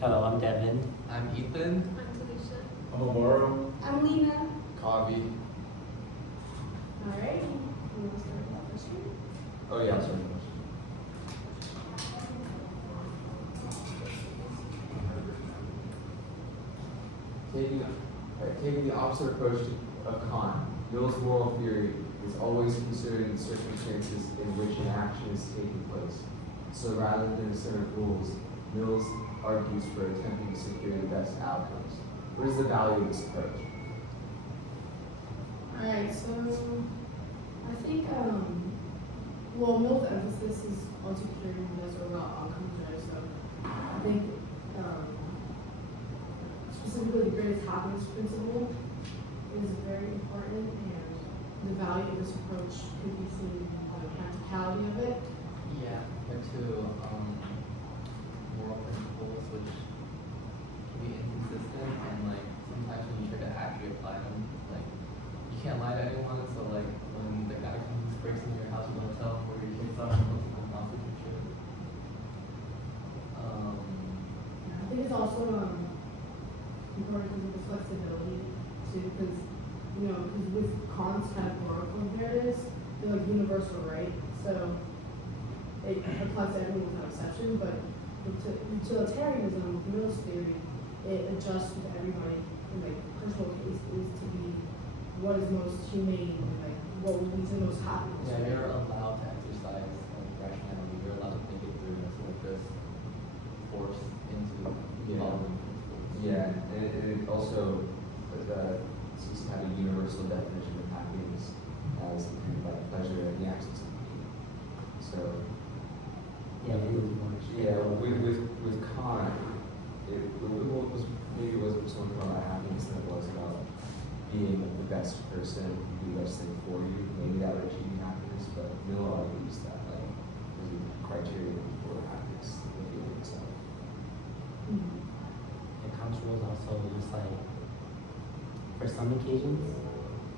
Hello, I'm Devin. I'm Ethan. I'm Talisha. I'm Amaro. I'm Lena. Kavi. Alright, we will start with that question. Oh yeah, sorry. Taking the opposite approach of Kant, Mill's moral theory is always considering the circumstances in which an action is taking place. So rather than a set of rules, Mills argues for attempting to secure the best outcomes. What is the value of this approach? Alright, so I think well, Mill's emphasis is on securing the best overall outcomes, right? So I think specifically the greatest happiness principle is very important, and the value of this approach could be seen by the practicality of it. Yeah, there are two moral principles which can be inconsistent, and like sometimes when you try to actually apply them, like you can't lie to anyone. So like when the guy comes breaks into your house, you don't tell him where your kids are, and looks like monster shit. I think it's also important because of the flexibility too, because with Kant's categorical imperatives, they're like universal, right? So it applies to everyone without exception, but utilitarianism, Mill's theory, it adjusts with everybody, and like personal case is to be what is most humane, and like what will lead to most happiness. Yeah, right? you're allowed to exercise like rationality. You're allowed to think it through instead of just force into following principles. Yeah, and it also seems to have a universal definition of happiness as kind of like pleasure and the absence of pain. So Yeah, it is more. with Kant, maybe it wasn't so much about happiness than it was about being the best person, the best thing for you. Maybe that would achieve happiness, but Mill argues that like there's a criterion for happiness, the feeling itself. Mhm. And Kant's rules also just like, for some occasions,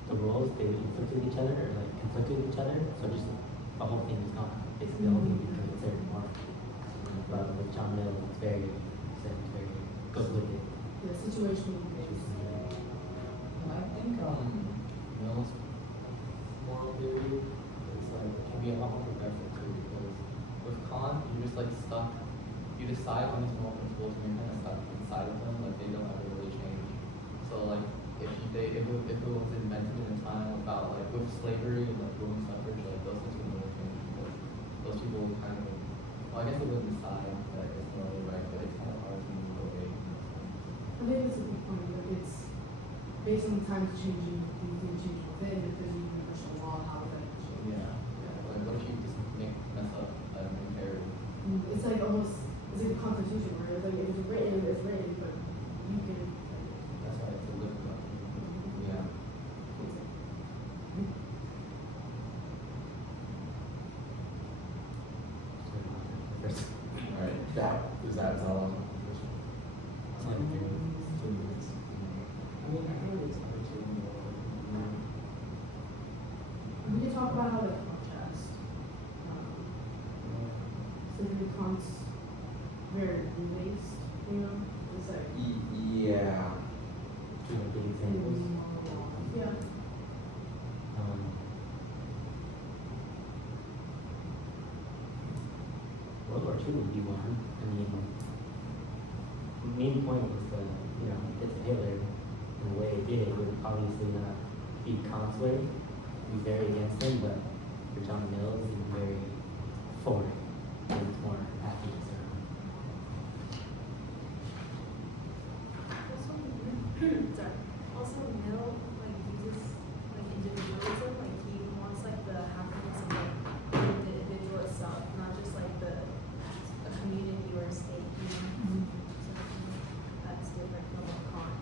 the rules they conflict with each other or like conflict with each other. So just the whole thing is gone. Basically, the whole thing becomes considered more. But with John Mill, it's very goes with it. Yeah, situational based. And I think Mill's moral theory is like can be a lot more progressive too, because with Kant you're just like stuck. You decide on these moral principles and you're kind of stuck inside of them, like they don't ever really change. So like if it was invented in a time about like with slavery and like women's suffrage, like those things would never change because those people kind of, well, I guess they wouldn't decide that it's morally right, but it's kind of hard to move away. I think that's a good point. Like it's based on the times changing, things can change within. If there's a universal law, how would that change? Yeah. Like what if you just mess up an imperative? It's like almost it's like the Constitution where it's like if it's written, but you can. That's why it's a living document. Yeah. All right. That's all. It's like very- I mean, I think it's hard to. We can talk about how they contrast. So the Kant's very rule-based, it's like Yeah. Do you want to give examples? yeah. Um, World War II would be one. I mean, the main point was to, get to Hitler. And the way it did it would obviously not be Kant's way. It would be very against him, but for John Mills, it was very for it. And it's more happiness around. Sorry. Also, Mill like uses like individualism. Like he wants like the happiness of like the individual itself, not just like a community or a state. So that's different from what Kant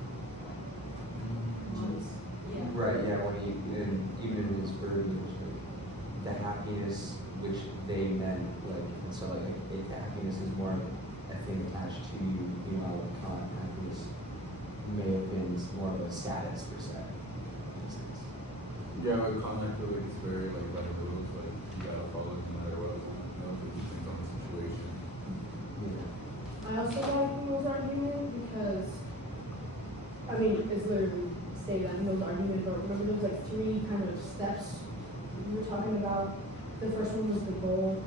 wants. Yeah. Right, yeah, when even in his verbiage, like, the happiness which they meant, like, and so like, if the happiness is more a thing attached to you, like Kant, happiness may have been more of a status per se. Makes sense. Yeah, with contact really, it's very like by the rules, like you gotta follow no matter what, it depends on the situation. Yeah. I also like Mill's argument because, I mean, it's literally stated that Mill's argument, but remember there was like three kind of steps we were talking about. The first one was the goal,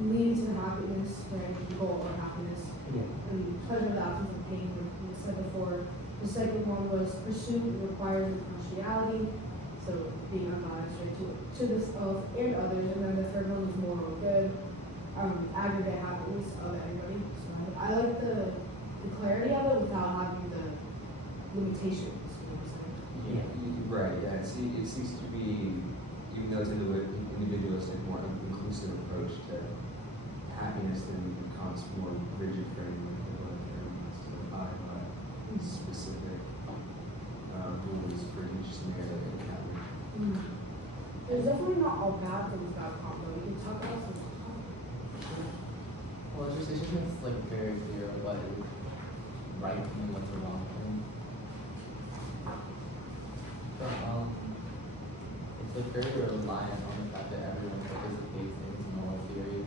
leading to the happiness, right, the goal of happiness, Yeah. and pleasure of the absence of pain, like we said before. The second one was pursuit requires impartiality, so being unbiased, right, to the self and others. And then the third one was moral good, aggregate happiness of everybody. So I like the clarity of it without having the limitations, you know what I'm saying? Yeah. Right, yeah, it seems to be, even though it's individualistic, more inclusive approach to happiness than Kant's more rigid framework of what everyone has to abide by specific rules for each scenario that they have. There's definitely not all bad things about combo. We can talk about some. Well, it's just makes like very clear what is right and what's a wrong thing. But it's like very reliant on the fact that everyone participates in moral theory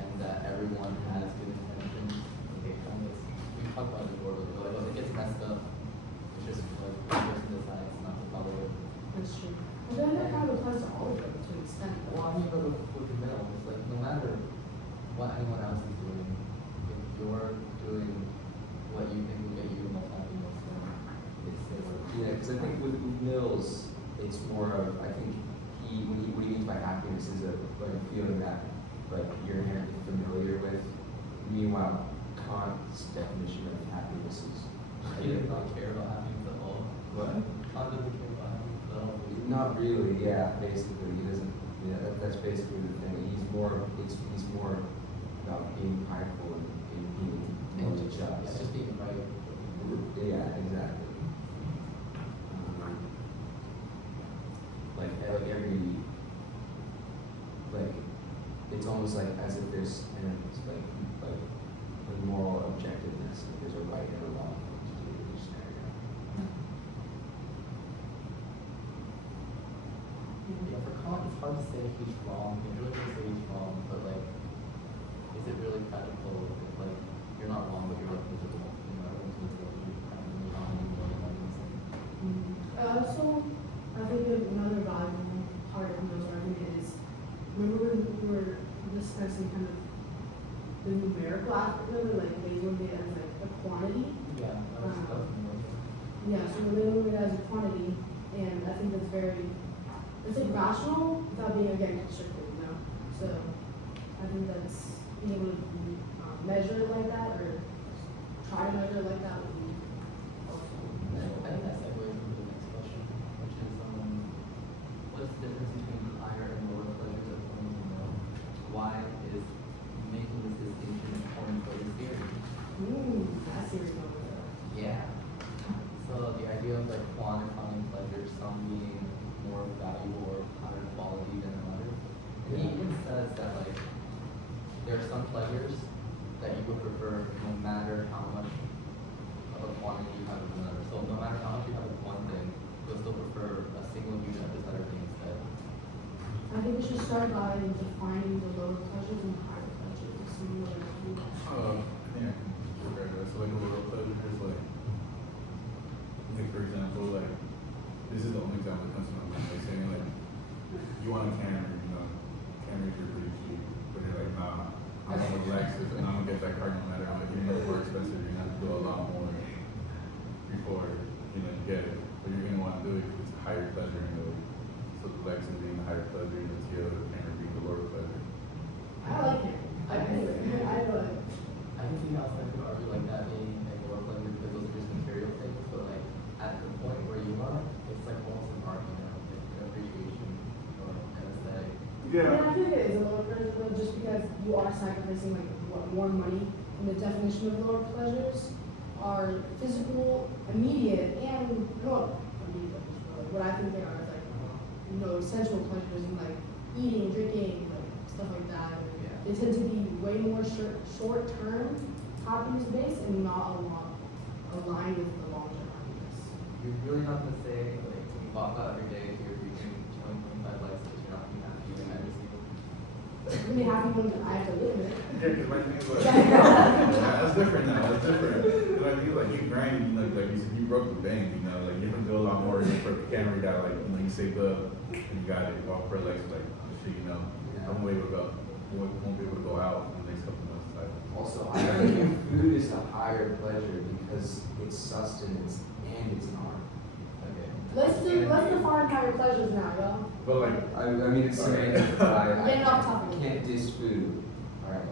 and that everyone has good intentions. Okay, we talk about it before, but like when it gets messed up, it's just like one person decides not to follow it. That's true. I feel like that kind of applies to all of them to an extent. Well, I mean, but with the middle, it's like no matter what anyone else is doing, if you're doing what you think will get you the most happiness, then it's safer. Yeah, because I think with Mills, it's more of, I think what he means by happiness is a like feeling that like you're inherently familiar with. Meanwhile, Kant's definition of happiness is He does not care about happiness at all. what? Kant doesn't care about happiness at all. Not really, yeah. Basically, he doesn't. Yeah, that's basically the thing. He's more about being prideful and being morally just. Yeah, just being right. Yeah, exactly. Like every, like, it's almost like as if there's like a moral objectiveness, like there's a right and a wrong to do in each scenario. Yeah, for Kant, it's hard to say he's wrong. You really can say he's wrong, but like, is it really practical if like you're not wrong, but you're like miserable? You know, everyone's miserable. You kind of move on and move on and Also, I think another valuable part of Mill's argument is, remember when we were discussing kind of the numerical aspect of it, like labeling it as like a quantity? yeah, that was Yeah, so we're labeling it as a quantity, and I think that's very, it's like rational without being again constricted, you know? So I think that's being able to measure it like that, or try to measure it like that would be helpful. I think that segues into the next question, which is what's the difference between higher and lower pleasures at point in the middle? Why is making this distinction important for this theory? That's serious over there. Yeah. So the idea of like quantifying pleasures, some being more valuable or higher quality than others. And he even says that like there are some pleasures that you would prefer no matter how much of a quantity you have of another. So no matter how much you have of one thing, you'll still prefer a single unit of this other thing instead. I think we should start by defining the lower pleasures and the higher pleasures. So you know, I think I can compare that. So like a little pleasure is like for example, like this is the only example that comes to my mind. Like saying like you want a Camry, you know, Camrys are pretty cheap, but you're like, nah, I want a Lexus and I'm gonna get that car no matter how much. Even though it's more expensive, you're gonna have to do a lot more before you get it. But you're gonna want to do it because it's a higher pleasure in the so the Lexus being the higher pleasure and the Toyota Camry being the lower pleasure. I like it. I like. I can see how someone could argue like that being a lower pleasure because those are just material things, but like at the point where you are, it's like almost an art, you know, like an appreciation or an aesthetic. Yeah, I feel like it is a lower pleasure though, just because you are sacrificing like more money. And the definition of lower pleasures are physical, immediate, and what I think they are is like essential pleasures and like eating, drinking, like stuff like that. Yeah. They tend to be way more short term happiness based and not aligned with the long term happiness. You're really not gonna say like when you walk out every day you're reaching 20-25 likes because you're not being happy in fantasy. I'm gonna be happy when I have to live with it. Yeah, because my thing is like, That's different now. That's different. Like you grinded, like you said, you broke the bank. You know, like you have to do a lot more. You put the camera that like you saved up and you got it off for like oh shit, you know, I'm way able to go. Won't be able to go out in the next couple months. Like, Also, I think food is a higher pleasure because it's sustenance and it's an art. Okay. Let's define higher pleasures now, y'all. but like, I mean, it's semantic, but Getting off topic. I can't diss food. Alright.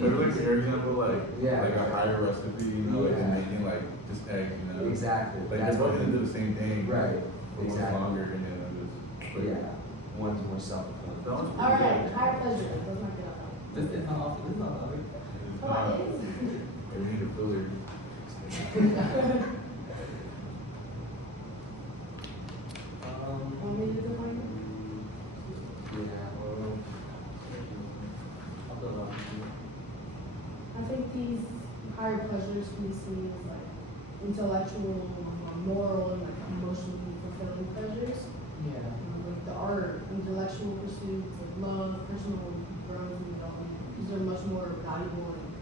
but like for example, like Yeah. like a higher recipe, you know, like Yeah. than making like just eggs, you know. Exactly. Like That's they're both what- gonna do the same thing. Right. But one's Exactly. longer and then just. But yeah, one's more self-appointed. That one's pretty Alright, good. higher pleasure, let's not get off. This is not off. This is not off. It's Come on, not- it is. We need a filler. Want me to define it? Yeah, well, I'll build on it. I think these higher pleasures can be seen as like intellectual, moral, and like emotionally fulfilling pleasures. Yeah. Like the art, intellectual pursuits, like love, personal growth and development. These are much more valuable and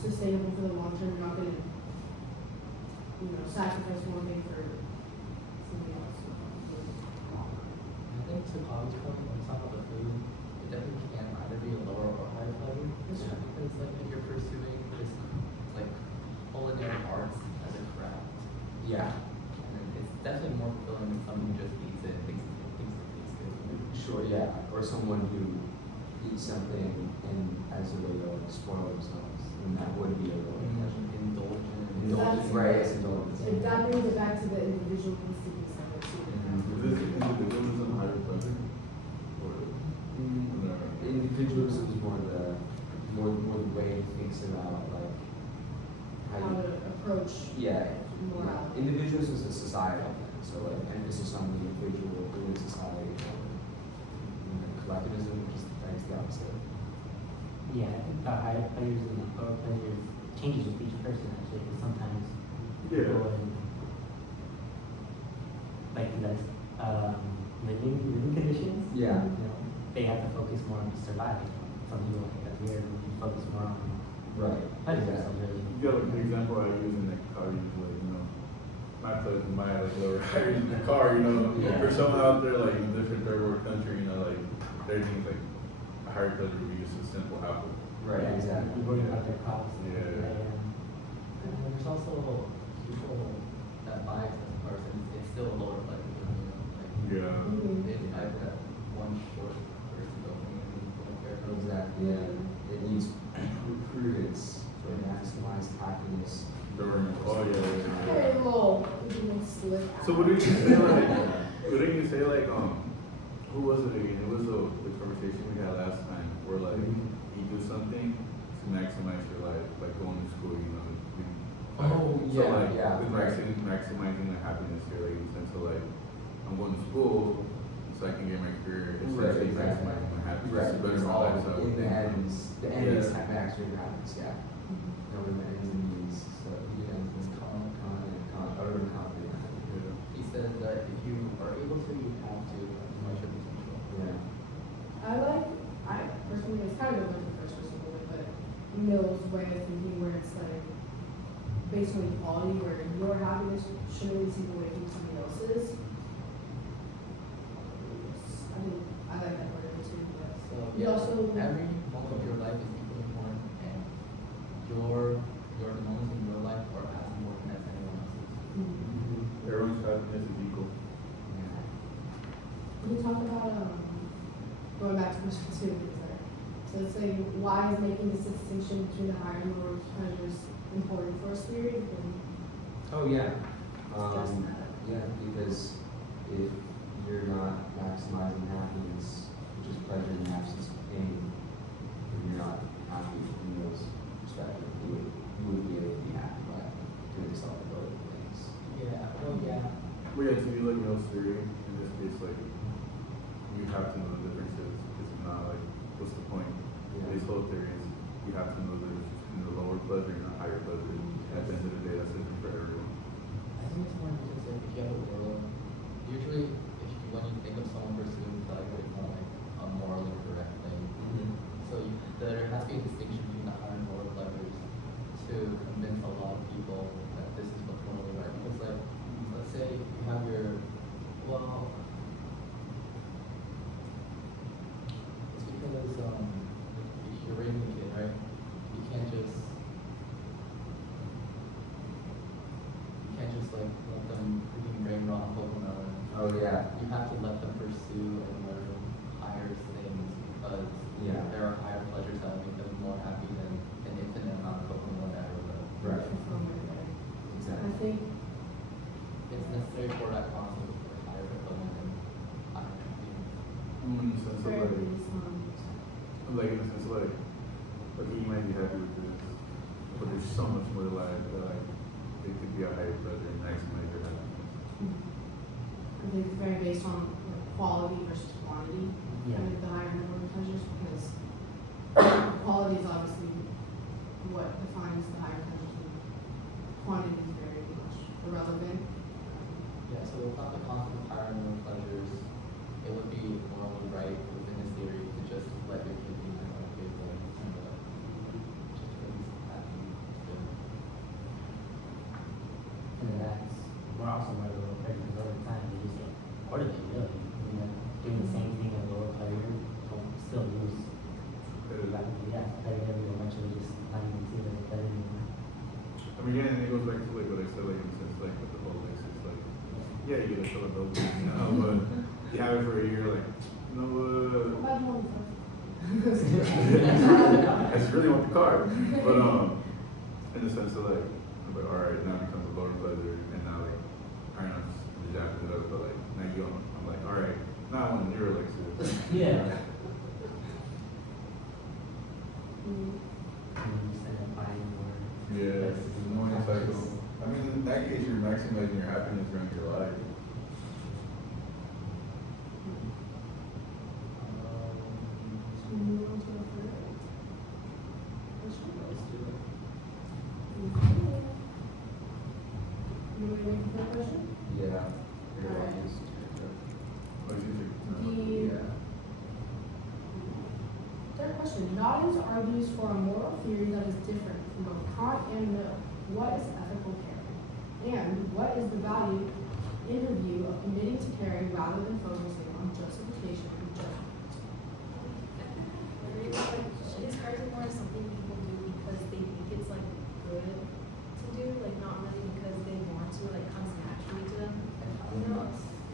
sustainable for the long term. You're not gonna, sacrifice one thing for something else. I think to Bobby's point, when we talk about the food, it definitely can either be a lower or higher pleasure. That's true. Because like if you're pursuing this like culinary arts as a craft, yeah, and then it's definitely more fulfilling than someone who just eats it, thinks it tastes good. sure, yeah. Or someone who eats something and as a way to spoil themselves, and that would be a real pleasure. Indulgent. That's- Right, it's indulgence. If that brings it back to the individualistic side of Is this individualism higher pleasure? Or no? Individualism is more the way it thinks about like how to approach yeah. morality. Individualism is a societal thing, so like emphasis on the individual within society. Collectivism, which is the opposite. Yeah, I think the higher pleasures and the lower pleasures changes with each person actually, because sometimes Yeah. people in like less living conditions. Yeah. You know, they have to focus more on surviving. Some people like that here focus more on Right. pleasure. Yeah. So really, You got like an example I use in the car usually, you know, not to my like lower higher in the car, you know, Yeah. for someone out there like in a different third world country, you know, like their things like a higher pleasure would be just a simple apple. Right, yeah, exactly. People worry about their crops. Yeah. And there's also people that buy it as a person, it's still a lower pleasure. You know, Yeah. Mhm. like if I that one short person going and like there. Exactly. Yeah. It needs prudence for maximized happiness. During, oh yeah, yeah, yeah. Very little slick. So what did you say like, who was it again? It was the conversation we had last time where like you do something to maximize your life, like going to school, you know. Oh, So yeah, like yeah. with maximizing the happiness here, like in the sense of like I'm going to school so I can get my career, especially Right, exactly. maximizing my happiness, Right. to better It's my all life. So in the ends. The end is Yeah. maximizing happiness. Yeah. Knowing the ends and means. So you know, it's con utterly confident. Yeah. He says that if you are able to, you have to maximize your potential. Yeah. I personally, it's kind of a different first person way, but Mill's way of thinking where it's like based on equality, where your happiness shouldn't really take away from somebody else's. I like that word too, but So you yeah, also every moment of your life is equally important, and the moments in your life are as important as anyone else's. Mhm. Everyone's happiness is equal. Can we talk about going back to question two? Sorry. So it's like why is making this distinction between the higher and lower pleasures important for us theory? Oh yeah. Stress that. Yeah, because if you're not maximizing happiness, which is pleasure in the absence of pain, then you're not happy in those perspectives. You would be able to be happy by doing self-devoted things. Yeah. Well, yeah. But yeah, to be like real serious, in this case, like, you have to know the differences, because if not, like, what's the point? Yeah. This whole theory is, you have to know the difference between the lower pleasure and the higher pleasure. And at the end of the day, that's different for everyone. I think it's more because like if you have a world, usually when you think of someone pursuing pleasure, it's not like a morally correct thing. So there has to be a distinction between the higher and lower pleasures. this. But there's so much more to life that like it could be a higher pleasure and maximize your happiness. I think it's very based on like, quality versus quantity. Yeah. I think the higher number of pleasures because quality is obviously what defines the higher pleasures. And quantity is very much irrelevant. Yeah, so without the concept of higher number of pleasures, it would be morally right within this theory to just let your kid be like okay, but just because he's happy, it's good. And then that's, we're also more lower pleasure because over time they just get bored of it really. You know, doing the same thing at lower pleasure, will still lose. Like, yeah, competitive, you eventually just not even see it as a pleasure anymore. I mean, yeah, and it goes back to like what I said, like in the sense like with the Rolex, it's like, yeah, you get a Philadelphia, you know, but you have it for a year, like, you know what? Bad moments. I just really want the car. But in the sense of like, I'm like, all right, now it becomes a lower pleasure, and now like, I don't know, the Japanese it up, but like, now you don't. I'm like, all right, now I want a new Lexus. Yeah. Mm. And you just end up buying more. Yeah, Lexus it's and annoying cars. cycle. I mean, in that case, you're maximizing your happiness during your life. Should we move on to the third question? Let's do it. You want to make the third question? Yeah. Your Alright. life is What do you think? The third question. Dobbins argues for a moral theory that is different from both Kant and Mill. What is ethical caring? And what is the value in her view of committing to caring rather than focusing on justification and judgment? It's hard to more something people do because they think it's like good to do, like not really because they want to, like comes naturally to them. You know?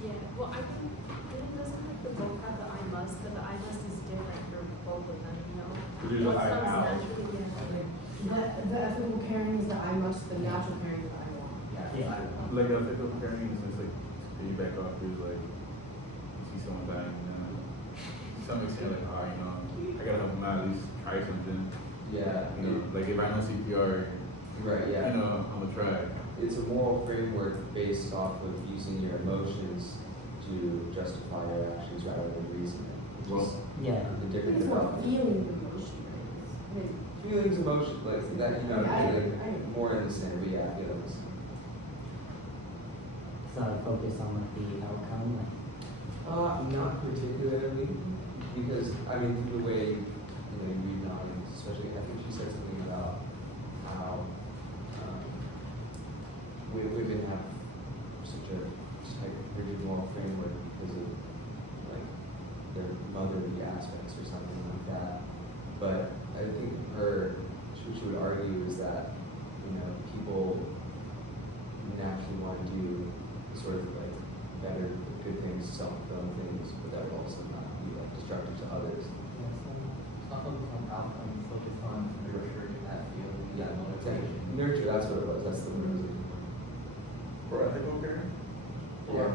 Yeah. Well, I think it doesn't like the both have the I must, but the I must is different for both of them. You know. There's a What I comes have. naturally, yeah. The ethical caring is the I must, the natural caring is the I want. Yeah. Like, I think of caring in the sense like, to piggyback off is like, you see someone dying, to some extent, like, ah, you know, I gotta help them out, at least try something. Yeah. You know, like if I know CPR, Right, yeah. you know, I'm gonna try. It's a moral framework based off of using your emotions to justify your actions rather than reasoning. Which is Well, Yeah. the difference It's more about feeling than emotion, right? I mean, feelings, emotion, like that, you know, Yeah, like, more in the center, but yeah, feelings. So I focus on like the outcome, like Not particularly, because, I mean, the way, you know, you read novels, especially, I think she said something about how, women have such a type of rigid moral framework because of, like, their motherly aspects or something like that. But I think what she would argue is that, you know, people naturally want to do sort of like better, good things, self-fulfilling things, but that would also not be like destructive to others. Yeah, so it's not focused on outcome, it's focused on nurturing that feeling, Yeah, that exactly. motivation. Nurture, that's what it was, that's the word. For ethical caring? Or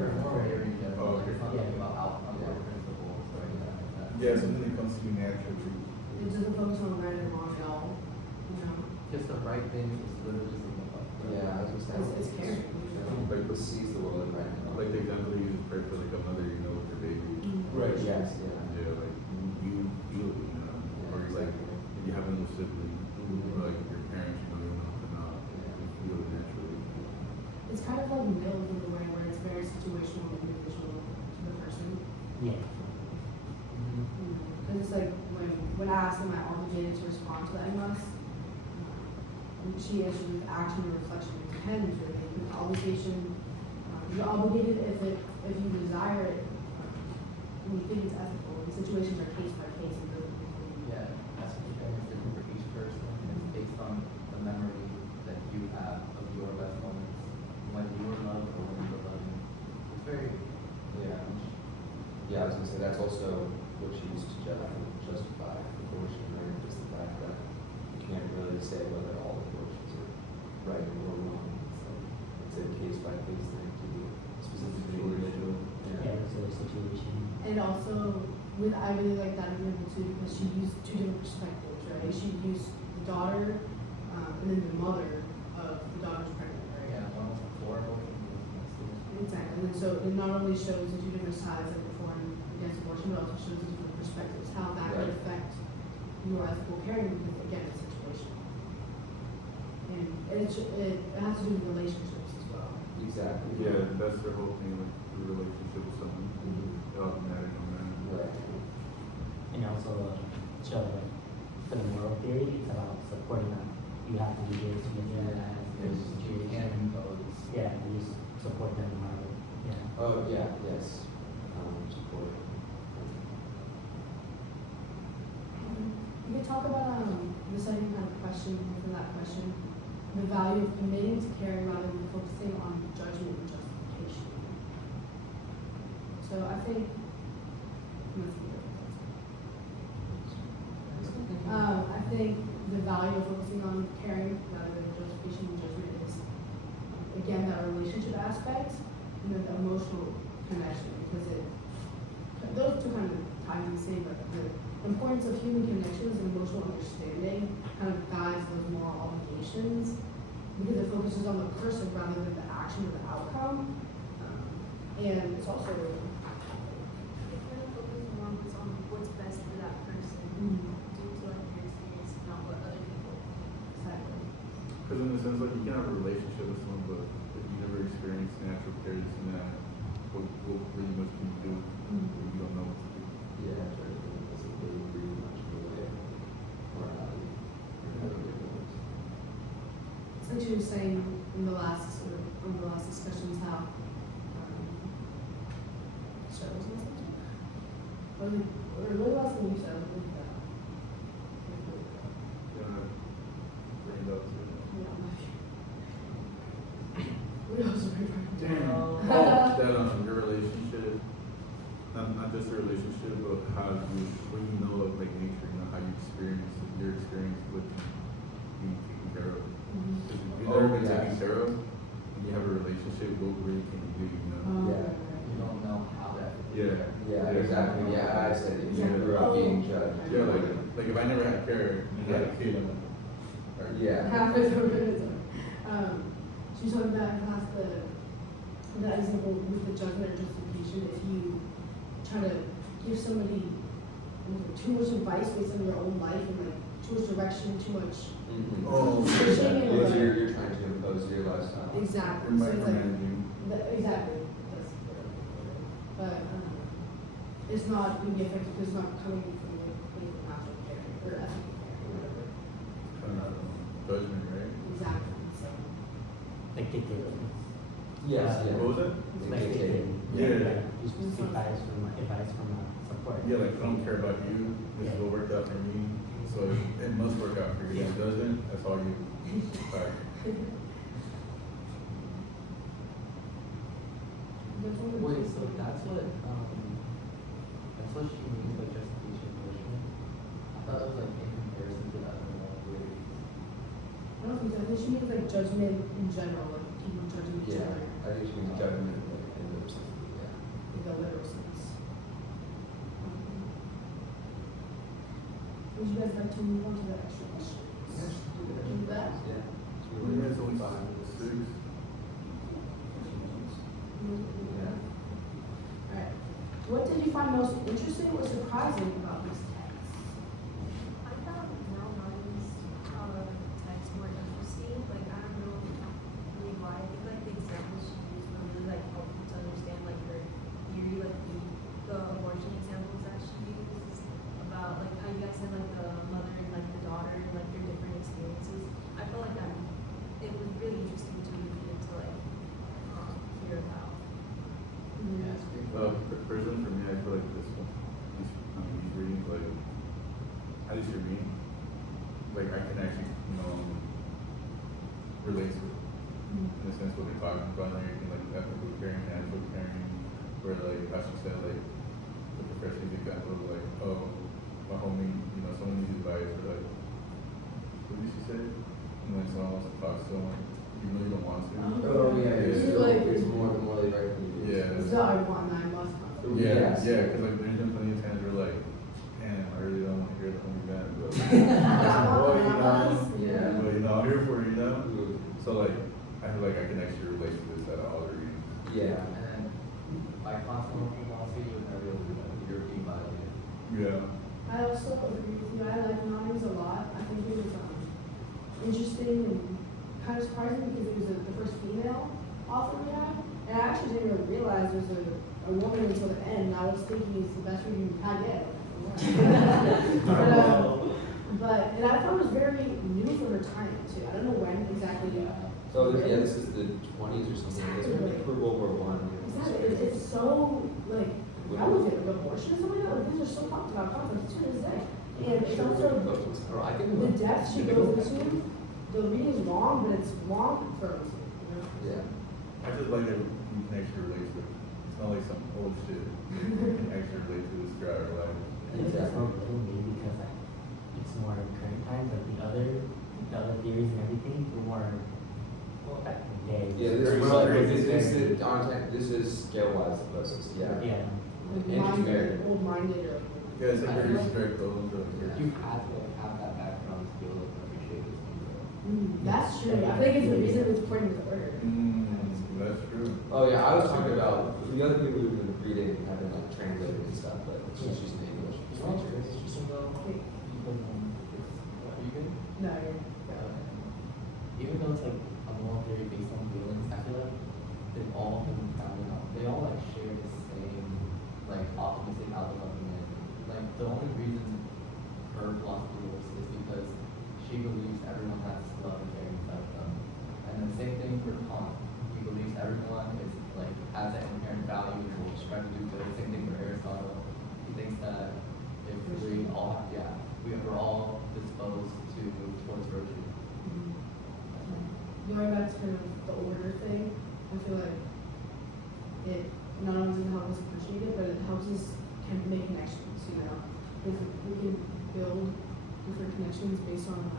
caring in general, Oh, like, okay. it's not Yeah. talking about outcomes or Yeah. principles or anything like that. Yeah, something that comes to me naturally. It doesn't focus on right or wrong at all, you know? Just the right thing is literally just a look up. Yeah, I was just saying. It's caring. Like, Like, sees the world right now. Like the example you just pray for like a mother, you know, with her baby. Right, yes, yeah. Yeah, like you feel it, you know, or you like if you have a little sibling, or like your parents, you know, you know, and you feel it naturally. It's kind of like Mills in the way where it's very situational and individual to the person. yeah. Because it's like when I ask am I obligated to respond to the I must, she answers with action or reflection. It depends really. With obligation, you're obligated if you desire it, when you think it's ethical. The situations are case by case. And really, Yeah, that's what caring is different for each person, and it's based on the memory that you have of your best moments, when you were loved or when you were loving. It's very, Yeah. Yeah, I was gonna say, that's also what she used to justify abortion, right? Just the fact that you can't really say whether all abortions are right or wrong. It's a case by case thing to be specifically individual. Yeah, that's a situation. And also, I really like that example too because she used two different perspectives, right? She used the daughter, and then the mother of the daughter's pregnant, right? Yeah, almost 4 abortions. Exactly, and then so it not only shows the two different sides, like before and against abortion, but also shows the different perspectives, how that could Right. affect your ethical parenting, because again, it's situational. And it has to do with relationships as well. Exactly. Yeah, that's their whole thing, like the relationship with someone. Mhm. Automatic on that. Right. And also show like for the moral theory, it's about supporting that you have to do this, you have to do that. There's, you can't impose. Yeah, you just support them no matter what. Yeah. Oh, yeah, yes. Support. We could talk about the second kind of question from that question, the value of committing to caring rather than focusing on judgment and justification. So I think, let's see. I think the value of focusing on caring rather than justification and judgment is, again, that relationship aspect and then the emotional connection, because those two kind of tie in the same, but the importance of human connections and emotional understanding kind of guides those moral obligations, because it focuses on the person rather than the action or the outcome. And it's also It kind of focuses more on what's best for that person, due to like their experience, not what other people. exactly. Because in a sense, like you can have a relationship with someone, but if you never experience natural care, this and that, what really much can you do if you don't know what to do? Yeah, judgment doesn't really really much in the way of morality or other different. It's like she was saying in the last discussions how sorry, was it something? Or what was the last thing you said? Yeah, bring it up to What else are we talking that your relationship, not just a relationship, but how you, what you know of like nature, you know, how you experience your experience with being taken care of. Because if you've never been taken care of, and you have a relationship, what really can you do, you know? Yeah. You don't know how that. Yeah. Yeah, exactly. Yeah, I said if you grew up being judged. Yeah, like if I never had care and had a kid, or Yeah. Half of the she was talking about class that example with the judgment and justification. If you try to give somebody too much advice based on your own life and like too much direction, too much Mm-hmm. Oh, pushing and Because like, you're trying to impose your lifestyle. exactly. you're So it's like micromanaging. exactly. But it's not going to be effective because it's not coming from the place of natural care or ethical care or whatever. Kind of judgment, right? Exactly. So Like dictating. Yes, yeah. What was it? It's like Dictating. dictating. Yeah. You should seek advice from support. Yeah, like I don't care about you, this is what worked out for me, so it must work out for you. If it doesn't, that's all you. Like, Wait, so that's what she means by justification abortion? I thought it was like in comparison to the other moral theories. I don't think so. I think she means like judgment in general, like people judging each Yeah, other I think she means judgment like in the sense, yeah. in the literal sense. Would you guys like to move on to the extra questions? Yes, Do that? Yeah. It's we really had only fun. 6. Yeah. Alright. What did you find most interesting or surprising about this text? I found Mel Martin's text more interesting. Like I don't know really why. I think like the examples she used were really like helpful to understand like her theory, like the abortion examples that she used about like how you guys said like the mother and like the daughter and like their different experiences. I felt like that it was really interesting to read and to like hear about. Yeah, it's pretty cool. Personally, for me, I feel like this one, these readings, like, at least for me, like, I can actually, you know, relate to it. In a sense, what they're talking about, and everything, like, ethical caring, natural caring, where, like, how she said, like, the professor's example of, like, oh, my homie, you know, someone needs advice, or, like, what did she say? And then someone wants to talk to someone, even though you don't want to. Oh, yeah, It's it's like- it's more the more they write than you do. Yeah. This is how I want and I must have. Yeah, Yes. yeah, because like there's been plenty of times where like, damn, I really don't want to hear the homie band, but boy, you know, them. So like, I feel like I can actually relate to this at all the readings. Yeah. And then by constable philosophy, you would never be able to do that. European violin. Yeah. I also agree with you. I like Noddings a lot. I think it was interesting and kind of surprising because it was the first female author we had. And I actually didn't really realize there was a woman until the end. And I was thinking it's the best reading we've had yet. And I thought it was very new for her time too. I don't know when exactly. So yeah, this is the 20s or something. It's Exactly. for World War One. Exactly. It's so like relevant of abortion and stuff like that. Like these are so talked about concepts to this day. And it's also Or I think the depth she goes into. The reading is long, but it's long for us. You know? Yeah. I just like that you can actually relate to it. It's not like some old shit. You can actually relate to this throughout your life. I think that's more appealing maybe because like it's more current times, like the other theories and everything were more well back in the day. Yeah, this is Well, this is scale wise the closest. Yeah. Yeah. Like Anti-American. old-minded or. Yeah, it's like very strict though. you had to like have that background to be able to appreciate this movie. That's true. I think it's the reason it's according to the order. That's true. Oh yeah, I was talking about the other people who've been reading have been like translated and stuff, but it's just using English. It's not true. It's just though because it's are you good? No, you're. Even though it's like a moral theory based on feelings, I feel like they've all been founded on. They all like share the same like optimistic outlook on humanity. Like the only reason her philosophy works is because she believes everyone has love and caring inside of them. And the same thing for Kant. He believes everyone is like has that inherent value and will strive to do good. Same thing for Aristotle. He thinks that if we all we're all disposed to move towards virtue. Going back to kind of the order thing, I feel like it not only doesn't help us appreciate it, but it helps us kind of make connections, you know? Because we can build different connections based on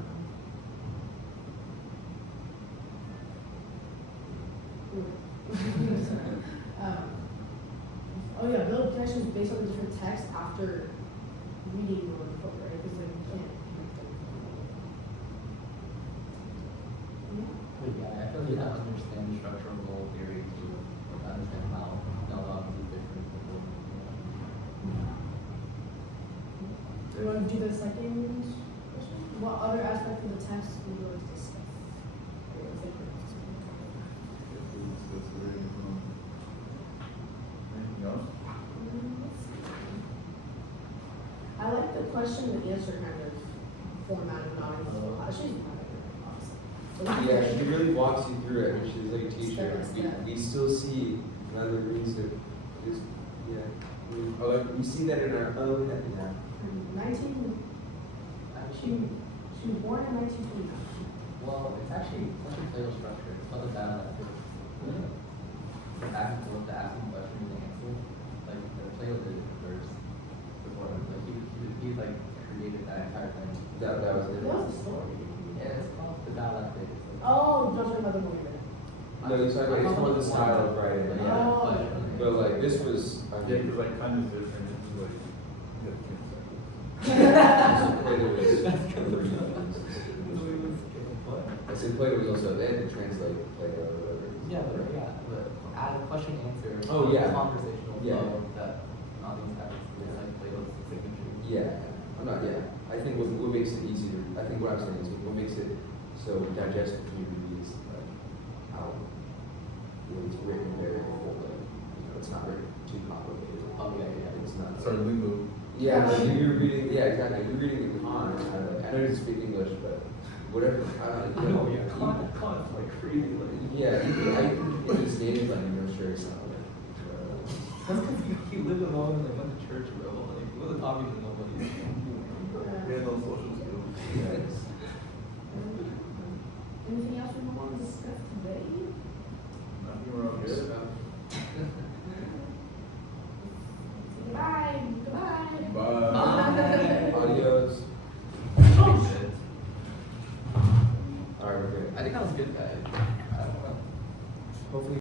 build connections based on the different texts after reading the book, right? Because like you can't. Yeah. But yeah, I feel like you have to understand the structure of moral theory to understand how dialogue is different from what Do you want to do the second question? What other aspect of the text would you like to discuss? Anything else? I like the question and answer kind of format of Noddings a little. She's my favorite, Yeah, she really walks you through it, and she's like a Step teacher. by step. We still see another reason. Is I like we see that in our own head now. 19. She was born in 1929. well, it's actually such a Plato structure. It's not the dialectic. The back and forth, the asking question and the answer. Like Plato did it first before. Like he like created that entire thing. That was it. That was a story. Yeah, it's called the dialectic. It's like, Oh, don't talk about the movie then. No, it's like it's more the style of writing. But Yeah. Oh. But like this was. yeah, because like kind of different. It's like Plato was. what? I said Plato was also they had to translate Plato or whatever. But add a question answer. Oh, yeah. Conversational Yeah. flow that all these have is like Plato's signature. Yeah, I'm not. Yeah, I think what makes it easier. I think what I'm saying is what makes it so digestible to read is like how it's written very full. It's not written too complicated. Oh yeah. It's not. It's our lingo. Yeah, like if you're reading. Yeah, exactly. If you're reading the Khan, it's kind of like I know you speak English, but whatever. You know, Con's like crazy. Like, Yeah, I in this game like I'm sure it's not like. that's because he lived alone and like went to church, bro. Like he wasn't talking to nobody. Yeah, no social skills. Yes. Anything else we want to discuss today? Nothing wrong Just here. about- Goodbye. Goodbye. Bye. Adios. All right, we're good. I think that was good, guys. I don't know. Hopefully.